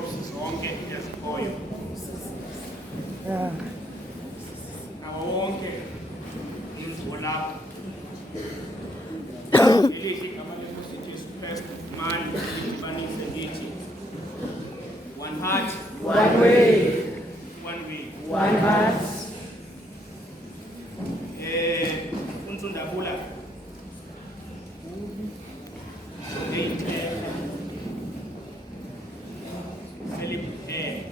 laptops zonke ezikhoyo nawo wonke umntu olapha elihle igama lenkosi uJesu Kristu mani lifanise lithi one heart, One way, one heart. uNsundabula eyithetha seliphe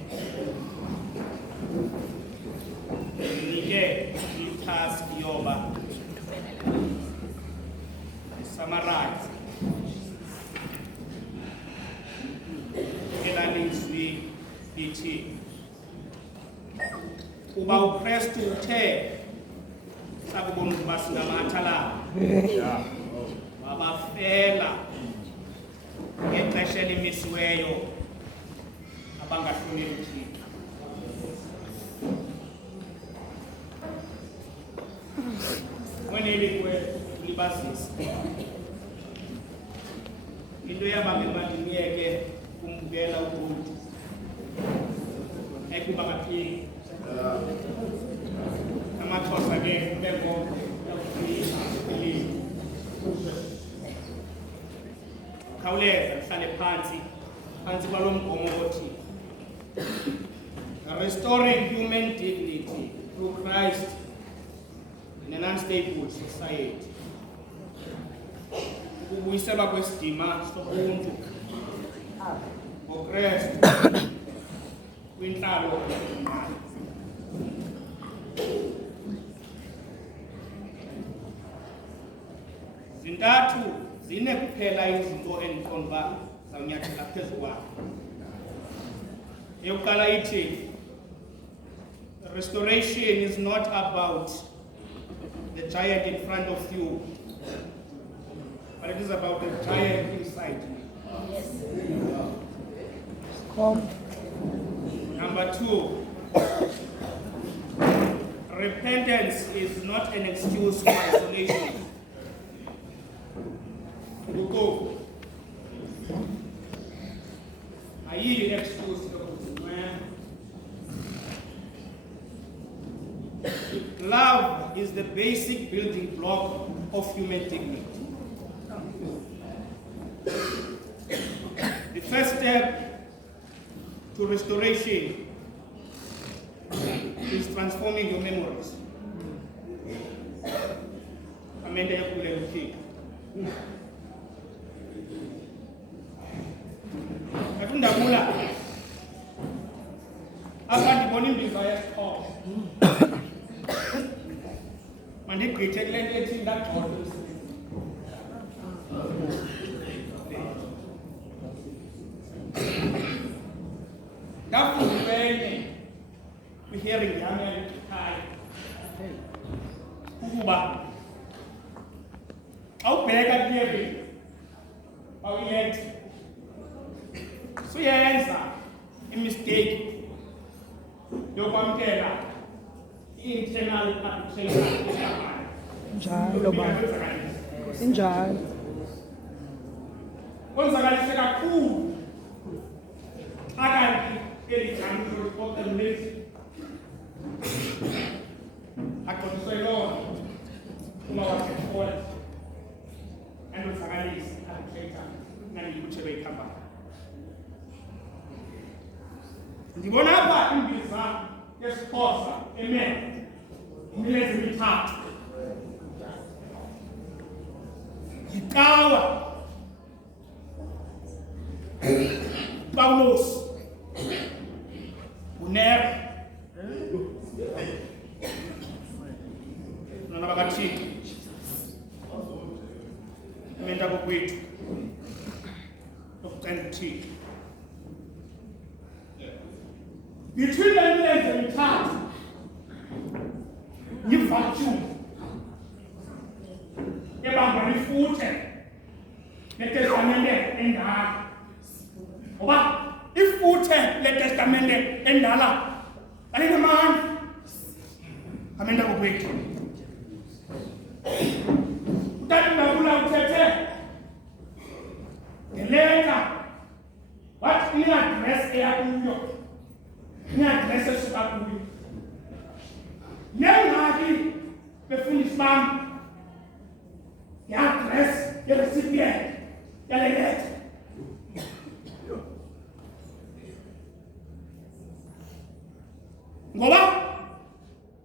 nike i-task yoba summarize elalizwi lithi kuba uKristu uthe sakubona ukuba singamathalaba wabafela ngexesha elimisiweyo abangahloneli uThixo. Mweneli kwe ulibazisa into yabangela uba ndimyeke kumbukela ubuntu ekuba kaphili amaXhosa ke bengoko khawuleza mhlale phansi kwalo mgomo othi restoring human dignity through Christ in an unstable society. Ukubuyiselwa kwesidima sobuntu ngoKristu kwintlalo zintathu zine kuphela izinto endiqonda uba zawunyathela phezu kwakho. Eyokuqala ithi restoration is not about the giant in front of you, but it is about the giant inside you. Number two, repentance is not an excuse for isolation. You go. Ayiyi excuse yokuthi man. Love is the basic building block of human dignity. The first step to restoration is transforming your memories. Amenda yakulela uThixo. Efundabula apha ndibona imbiza yesikhohlo mandigqithe kule nto ethi ndagxotha ndafundibene kwi-hearing yam yalikhaya ukuba xa ubheka kwi-hearing bawuyilethe suyenza imistake yokwamkela i-internal arbitration Njalo ba. Injalo. konzakalise kakhulu xa kanti eli jambo lipokelezi agxothiswe loo uma wasefola andozakalise arbitration nangikutshe beyikhambana. Ndibona apha imbiza yesiXhosa imilenze emithathu. Yicawa, Paulos, unere, nona bakathixo imenta kokwethu nokucela uThixo. Between the milenze emithathu yi-vacuum ebamba ifuthe letestamente endala, ngoba ifuthe letestamente endala alinamandla amenda kokwethu. Utata Ndabula uthethe ngeleta wathi ina-address eyakuyo, ina-address esuka kuyo. Nengxaki befundisi bam, i-address ye-recipient yale letter. Ngoba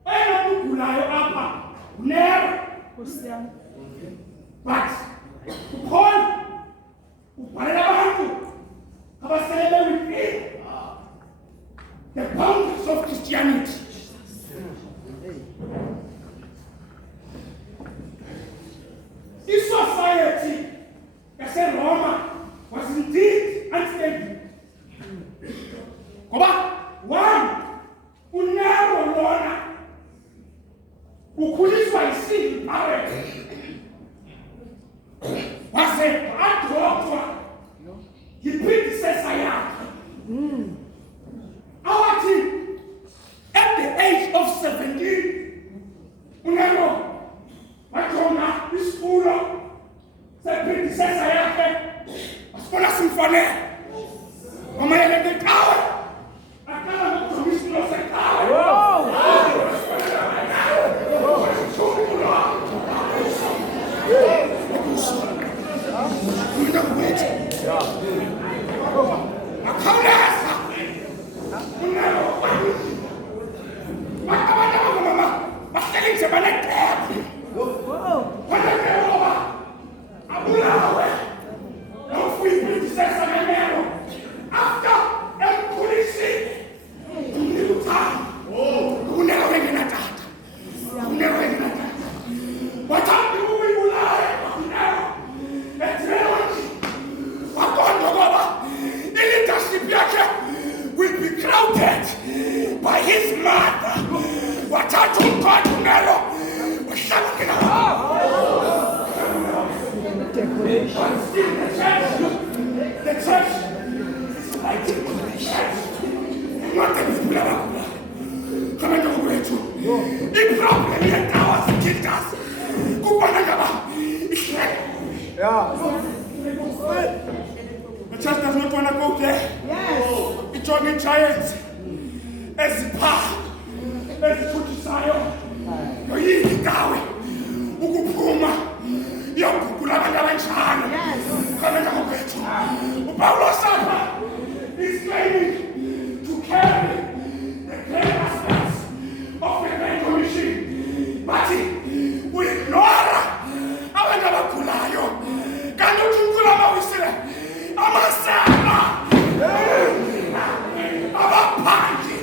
oyena ugulayo apha unero, but ukhona ubhalela abantu abaselele within the boundaries of Christianity. I-society yase-Roma was indeed unstable. Ngoba one, unero lona ukhuliswa yi-single parent, wase adrothwa yi-predecessor yakhe. Awathi at the age of 17 unero wajonga isikulo se-predecessor yakhe, wasifuna simfanele wamayele ngecawe, aqala ngokujonga isikulo secawe. Akhawuleza unero mama bahleli nje banedephi abulawe nofuyi-predecessor ngenero after emkhulisile umniluthango unero wengenatata, unero wengenatata wathanda ukuyibulala unero etheology waqonda ngoba i-leadership yakhe will be crowded by his mother. Wathatha umkhonto unero wahlala the church is like decoration, not a problem. Come on, gwethu. I-problem yendawo killed us. Kubona ngaba the church does not want to go there. Yes. It's only giants. Ezipha, ezithuthisayo, yoyini indawo ukuphuma iyogugula abantu abanjalo. Kanti ngokwethu uPawulos apha is claiming to carry the great aspects of the Great Commission, but uignora abantu abagulayo. Kanti uthi unkulu amawisile amasela abaphangi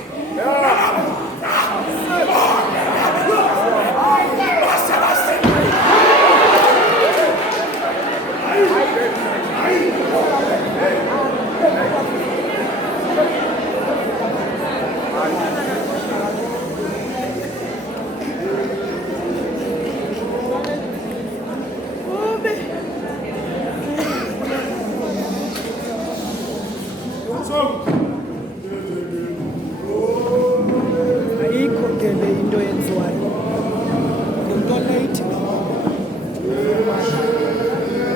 ayikho ke le into yenziwayo.